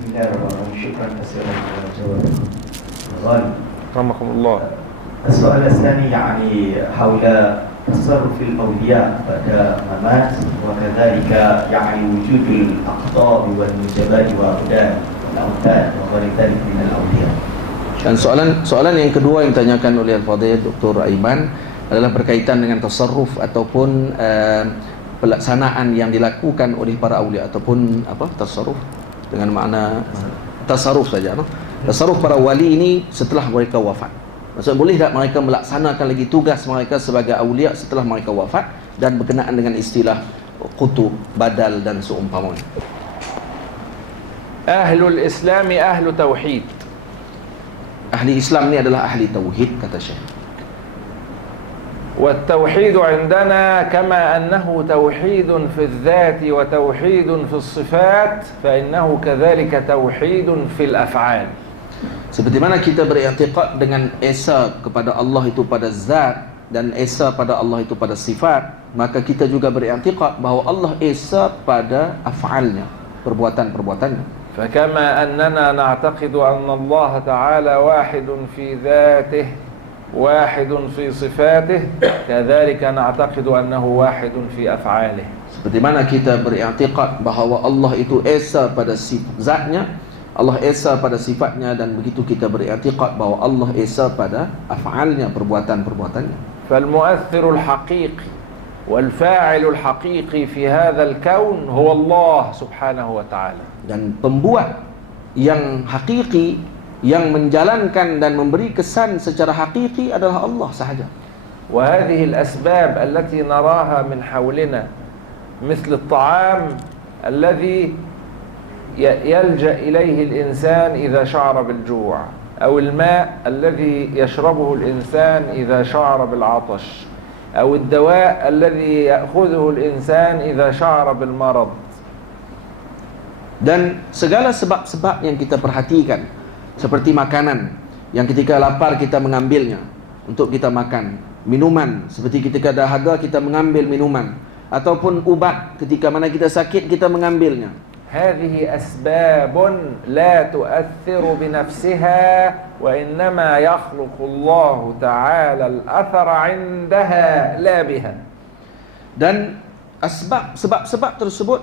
Bismillahirrahmanirrahim. Syukran kasiran ala jawabikum. Ghali. Rahmatullah. السؤال الثاني يعني حول تصرف الأولياء بعد ممات وكذلك يعني وجود الأقطاب والنجباء والأودان والأوتاد وغير ذلك من الأولياء. Dan soalan yang kedua yang ditanyakan oleh Al-Fadhil Dr. Aiman adalah berkaitan dengan tasarruf ataupun pelaksanaan yang dilakukan oleh para awliya ataupun tasarruf dengan makna tasarruf saja, no? Tasarruf para wali ini setelah mereka wafat. Maksudnya boleh tak mereka melaksanakan lagi tugas mereka sebagai awliya setelah mereka wafat dan berkenaan dengan istilah qutub, badal dan seumpamanya. Ahlul Islami ahlu tauhid. Ahli Islam ni adalah ahli tauhid, kata Syekh. والتوحيد عندنا كما أنه توحيد في الذات وتوحيد في الصفات فإنه كذلك توحيد في الأفعال. Seperti mana kita beriktikad dengan esa kepada Allah itu pada zat dan esa pada Allah itu pada sifat, maka kita juga beriktikad bahawa Allah esa pada af'alnya, perbuatan-perbuatannya. فكما أننا نعتقد أن الله تعالى واحد في ذاته واحد في صفاته كذلك نعتقد أنه واحد في أفعاله. Seperti mana kita beriktikad bahawa Allah itu esa pada zatnya, Allah esa pada sifatnya, dan begitu kita beriktikad bahawa Allah esa pada af'alnya, perbuatan-perbuatannya. فالمؤثر الحقيقي والفاعل الحقيقي في هذا الكون هو الله سبحانه وتعالى. Dan pembuat yang hakiki, yang menjalankan dan memberi kesan secara hakiki adalah Allah sahaja. وهذه الأسباب التي نراها من حولنا مثل الطعام الذي يلجأ إليه الإنسان إذا شعر بالجوع أو الماء الذي يشربه الإنسان إذا شعر بالعطش أو الدواء الذي يأخذه الإنسان إذا شعر بالمرض. Dan segala sebab-sebab yang kita perhatikan, seperti makanan yang ketika lapar kita mengambilnya untuk kita makan, minuman seperti ketika dahaga kita mengambil minuman, ataupun ubat ketika mana kita sakit kita mengambilnya. هذه أسباب لا تؤثر بنفسها وإنما يخلق الله تعالى الأثر عندها لا بها. Dan sebab-sebab tersebut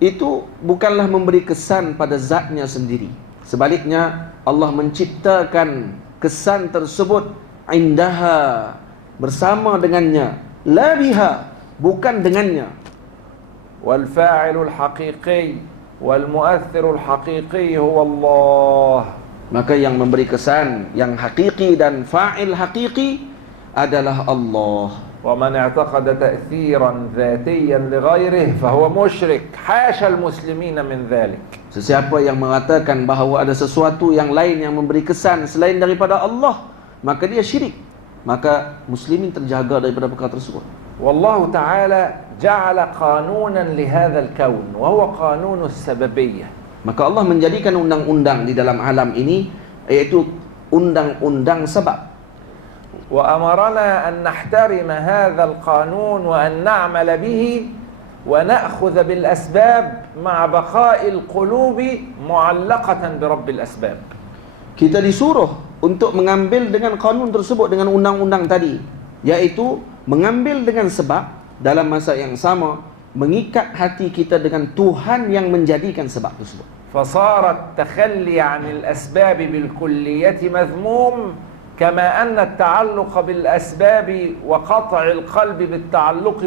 itu bukanlah memberi kesan pada zatnya sendiri. Sebaliknya Allah menciptakan kesan tersebut indaha, bersama dengannya, la biha, bukan dengannya. Wal fa'ilul haqiqi wal mu'athirul haqiqi huwa Allah. Maka yang memberi kesan yang hakiki dan fa'il hakiki adalah Allah. ومن اعتقد تأثيرا ذاتيا لغيره فهو مشرك حاشا المسلمين من ذلك. Sesiapa yang mengatakan bahawa ada sesuatu yang lain yang memberi kesan selain daripada Allah, maka dia syirik. Maka muslimin terjaga daripada perkara tersebut. والله تعالى جعل قانونا لهذا الكون وهو قانون السببية. Maka Allah menjadikan undang-undang di dalam alam ini, yaitu undang-undang sebab. وأمرنا أن نحترم هذا القانون وأن نعمل به ونأخذ بالأسباب مع بقاء القلوب معلقة برب الأسباب. Kita disuruh untuk mengambil dengan kanun tersebut, dengan undang-undang tadi, yaitu mengambil dengan sebab, dalam masa yang sama mengikat hati kita dengan Tuhan yang menjadikan sebab tersebut. فصار التخلي عن الأسباب بالكلية مذموم كما أن التعلق بالأسباب وقطع القلب بالتعلق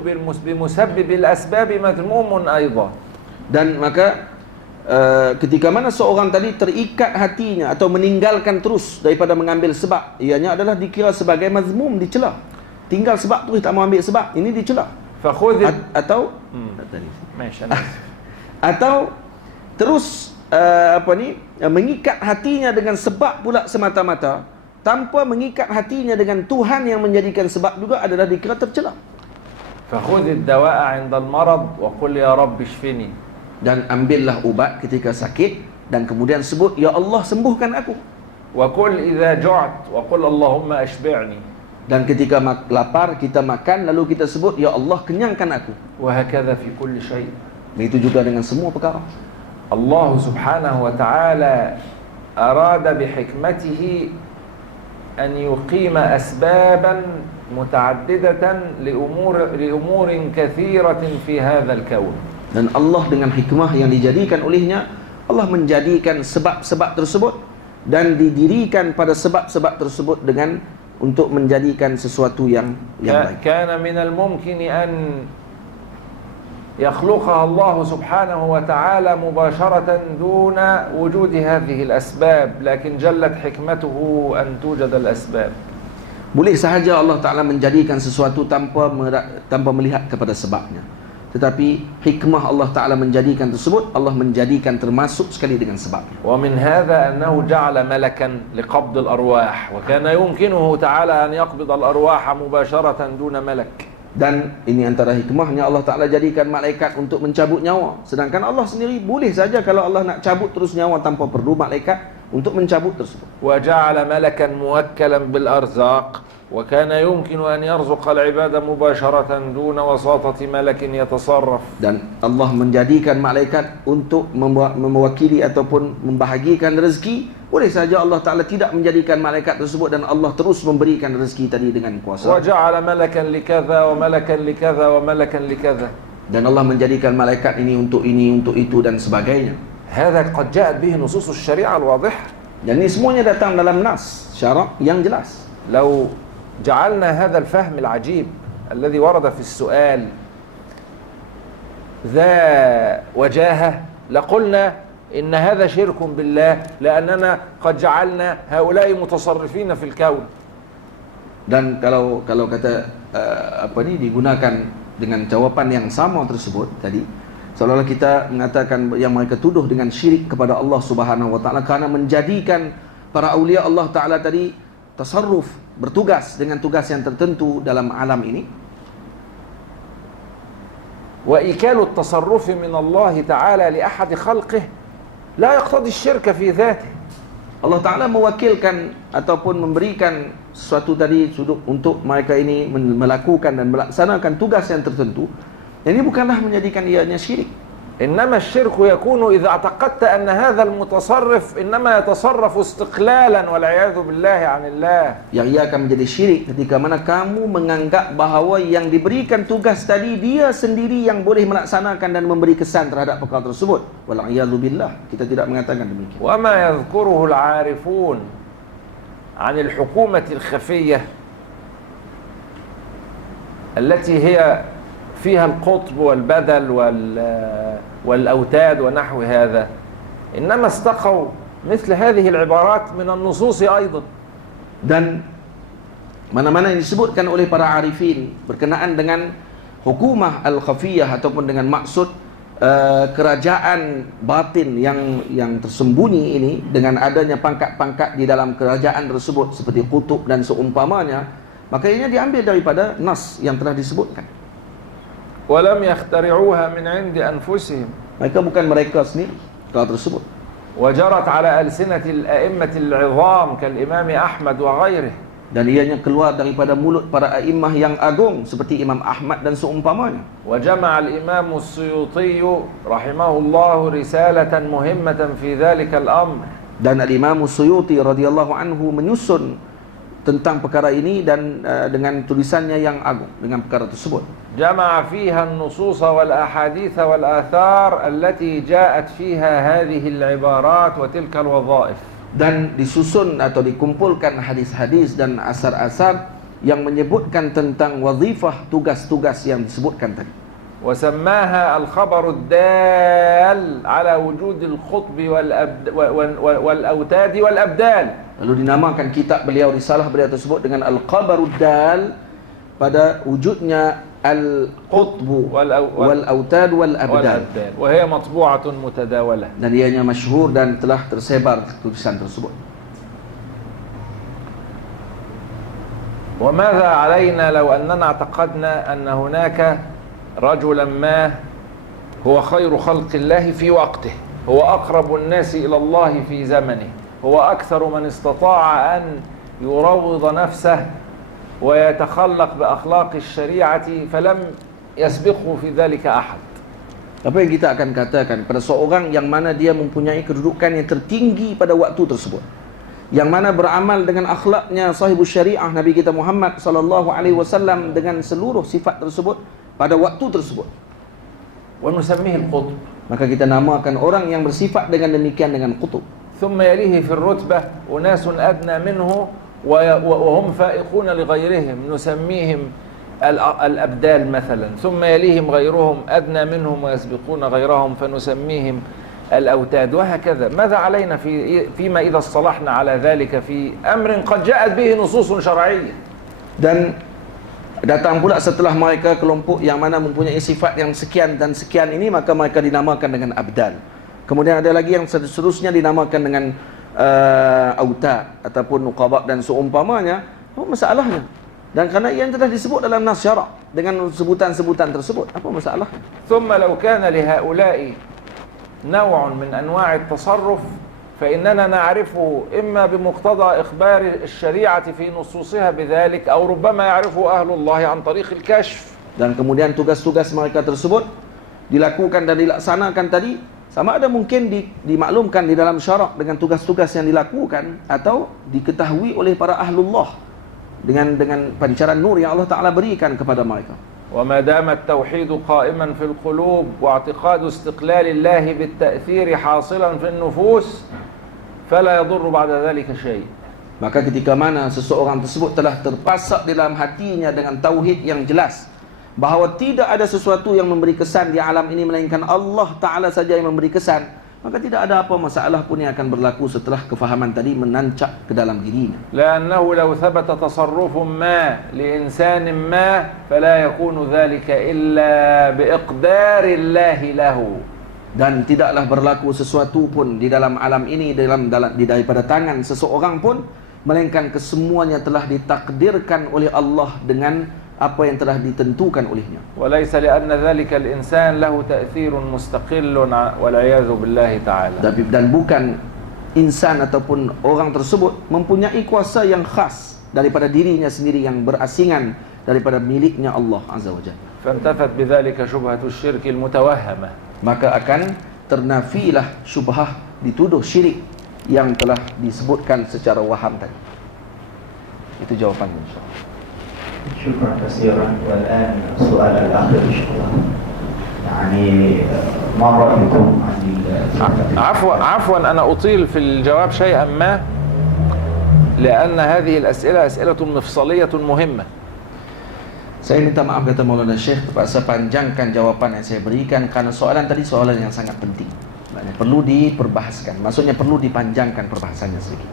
بمسبب الأسباب مذموم أيضا. Dan maka ketika mana seorang tadi terikat hatinya atau meninggalkan terus daripada mengambil sebab, ianya adalah dikira sebagai mazmum, dicela. Tinggal sebab terus tak mau ambil sebab, ini dicela. Atau terus mengikat hatinya dengan sebab pula semata-mata, tanpa mengikat hatinya dengan Tuhan yang menjadikan sebab, juga adalah dikira tercela. فَخُذِ الدَّوَاءَ عِنْدَ الْمَرَضِ وَقُلْ يَا رَبِّ اشْفِنِي. Dan ambillah ubat ketika sakit dan kemudian sebut, Ya Allah sembuhkan aku. وَقُلْ إِذَا جُعْتْ وَقُلْ اللَّهُمَّ أَشْبِعْنِي. Dan ketika lapar kita makan lalu kita sebut, Ya Allah kenyangkan aku. وَهَكَذَا فِي كُلِّ شَيْءٍ. Begitu juga dengan semua perkara. Allah subhanahu wa ta'ala arada bihikmatihi an yuqima asbaban muta'addidatan liumurin kathiratin fi hadzal kaun. Dan Allah dengan hikmah yang dijadikan olehnya, Allah menjadikan sebab-sebab tersebut dan didirikan pada sebab-sebab tersebut dengan untuk menjadikan sesuatu yang baik. Kana minal mumkin an yakhluqaha Allah subhanahu wa ta'ala mubasharatan duna wujud hadhihi al-asbab, lakin jallat hikmatuhu an tujad al-asbab. Boleh sahaja Allah Ta'ala menjadikan sesuatu tanpa melihat kepada sebabnya. Tetapi hikmah Allah Ta'ala menjadikan tersebut, Allah menjadikan termasuk sekali dengan sebabnya. ومن هذا أنه جعل ملكا لقبض الأرواح وكان يمكنه تعالى أن يقبض الأرواح مباشرة دون ملك. Dan ini antara hikmahnya, Allah Ta'ala jadikan malaikat untuk mencabut nyawa. Sedangkan Allah sendiri boleh saja kalau Allah nak cabut terus nyawa tanpa perlu malaikat untuk mencabut tersebut. وجعل ملكا موكلا بالأرزاق وكان يمكن أن يرزق العباد مباشرة دون وساطة ملك يتصرف. Dan Allah menjadikan malaikat untuk mewakili ataupun membahagikan rezeki. Boleh saja Allah Ta'ala tidak menjadikan malaikat tersebut dan Allah terus memberikan rezeki tadi dengan kuasa. وجعل ملكا لكذا وملكا لكذا وملكا لكذا. Dan Allah menjadikan malaikat ini, untuk itu dan sebagainya. هذا قد جاءت به نصوص الشريعة الواضحة. Dan ini semuanya datang dalam nas syarak yang jelas. لو جعلنا هذا الفهم العجيب الذي ورد في السؤال ذا وجاهة لقلنا إن هذا شرك بالله لأننا قد جعلنا هؤلاء متصرفين في الكون. Dan kalau kata digunakan dengan jawapan yang sama tersebut tadi, seolah-olah kita mengatakan yang mereka tuduh dengan syirik kepada Allah Subhanahu wa Ta'ala karena menjadikan para aulia Allah Ta'ala tadi tasarruf, bertugas dengan tugas yang tertentu dalam alam ini. Wa ikalu at-tasarruf min Allah Ta'ala li ahad khalqihi la yaqtadi asy-syirka fi dzatihi. Allah Ta'ala mewakilkan ataupun memberikan sesuatu tadi untuk mereka ini melakukan dan melaksanakan tugas yang tertentu. Ini bukanlah menjadikan ianya syirik. إنما الشرك يكون إذا اعتقدت أن هذا المتصرف إنما يتصرف استقلالا والعياذ بالله عن الله. Yang ia akan menjadi syirik ketika mana kamu menganggap bahawa yang diberikan tugas tadi dia sendiri yang boleh melaksanakan dan memberi kesan terhadap perkara tersebut. Wal'iyadzu billah, kita tidak mengatakan demikian. وما يذكره العارفون عن الحكومة الخفية التي هي فيها القطب والبدل والأوتاد ونحو هذا إنما استقوا مثل هذه العبارات من النصوص أيضا. Dan mana-mana yang disebutkan oleh para arifin berkenaan dengan hukumah al-khafiyah ataupun dengan maksud kerajaan batin yang tersembunyi ini dengan adanya pangkat-pangkat di dalam kerajaan tersebut seperti kutub dan seumpamanya, maka ini diambil daripada nas yang telah disebutkan. Walam yakhtari'uha min 'indi anfusihim. Mereka bukan mereka sendiri perkara tersebut. Wajarat 'ala alsinatil a'immatil 'idham kal Imam Ahmad wa ghairihi. Dan ianya keluar daripada mulut para a'immah yang agung seperti Imam Ahmad dan seumpamanya. Wa jama'a al-Imam as-Suyuti rahimahullah risalatan muhimmatan fi dhalika al-amr. Dan al-Imam as-Suyuti radhiyallahu anhu menyusun tentang perkara ini dan dengan tulisannya yang agung dengan perkara tersebut. Jama'a fiha an-nusus wal ahadits wal athar allati ja'at fiha hadhihi al-ibarat wa tilka al-wadha'if. Dan disusun atau dikumpulkan hadis-hadis dan asar-asar yang menyebutkan tentang wazifah, tugas-tugas yang disebutkan tadi. Wa sammaha al-khabar ad-dal ala wujud al-khutb wal awtad wal abdal. Lalu dinamakan kitab beliau, risalah beliau tersebut dengan al-khabar ad-dal pada wujudnya al-qutb wal awtad wal abdal. Wa hiya matbu'atun mutadawalah. Dan ianya masyhur dan telah tersebar tulisan tersebut. Wa madza 'alaina law annana i'taqadna anna hunaka rajulan ma huwa khairu khalqillah fi waqtihi, huwa aqrabu an-nasi ila Allah fi zamanihi, huwa aktharu man istata'a an yurawwid nafsahu ويتخلق بأخلاق الشريعة فلم يسبقه في ذلك أحد. Apa yang kita akan katakan pada seorang yang mana dia mempunyai kedudukan yang tertinggi pada waktu tersebut, yang mana beramal dengan akhlaknya sahibus syariah Nabi kita Muhammad sallallahu alaihi wasallam dengan seluruh sifat tersebut pada waktu tersebut. ونسميه القطب. Maka kita namakan orang yang bersifat dengan demikian dengan qutub. ثم يليه في الرتبة أناس أدنى منه وهم فائقون لغيرهم نسميهم الأبدال مثلا. ثم يليهم غيرهم أدنى منهم ويسبقون غيرهم فنسميهم الأوتاد، وهكذا. ماذا علينا فيما إذا اصطلحنا على ذلك في أمر قد جاءت به نصوص شرعية. Dan datang pula setelah mereka kelompok yang mana mempunyai sifat yang sekian dan sekian ini, maka mereka dinamakan dengan abdal. Kemudian ada lagi yang seterusnya dinamakan dengan autad ataupun nuqaba dan seumpamanya. Apa masalahnya? Dan kerana ia telah disebut dalam nas syarak dengan sebutan-sebutan tersebut, apa masalahnya? ثم لو كان لهؤلاء نوع من أنواع التصرف فإننا نعرفه إما بمقتضى إخبار الشريعة في نصوصها بذلك أو ربما يعرفه أهل الله عن طريق الكشف. Dan kemudian tugas-tugas mereka tersebut dilakukan dan dilaksanakan tadi, sama ada mungkin dimaklumkan di dalam syarak dengan tugas-tugas yang dilakukan, atau diketahui oleh para ahlullah dengan pancaran nur yang Allah Ta'ala berikan kepada mereka. وما دام التوحيد قائما في القلوب واعتقاد استقلال الله بالتأثير حاصلا في النفوس فلا يضر بعد ذلك شيء. Maka ketika mana seseorang tersebut telah terpasak di dalam hatinya dengan tauhid yang jelas bahawa tidak ada sesuatu yang memberi kesan di alam ini melainkan Allah Ta'ala saja yang memberi kesan, maka tidak ada apa masalah pun yang akan berlaku setelah kefahaman tadi menancap ke dalam dirinya. لأنه لو ثبت تصرف ما لإنسان ما فلا يكون ذلك إلا بإقدار الله له. Dan tidaklah berlaku sesuatu pun di dalam alam ini daripada tangan seseorang pun, melainkan kesemuanya telah ditakdirkan oleh Allah dengan apa yang telah ditentukan olehnya. وليس لأن ذلك الإنسان له تأثير مستقل والعياذ بالله تعالى. Dan bukan insan ataupun orang tersebut mempunyai kuasa yang khas daripada dirinya sendiri yang berasingan daripada miliknya Allah Azza wa Jalla. فانتفت بذلك شبهة الشرك المتوهمة. Maka akan ternafilah syubhah dituduh syirik yang telah disebutkan secara waham tadi. Itu jawapannya insyaallah. شكرا كثيرا. والآن السؤال الأخير إن شاء الله، يعني ما رأيكم عن عفوا أنا أطيل في الجواب شيئا ما لأن هذه الأسئلة أسئلة مفصلية مهمة. Saya minta maaf kata Maulana Syekh, terpaksa panjangkan jawapan yang saya berikan karena soalan tadi soalan yang sangat penting. Perlu diperbahaskan, maksudnya perlu dipanjangkan perbahasannya sedikit.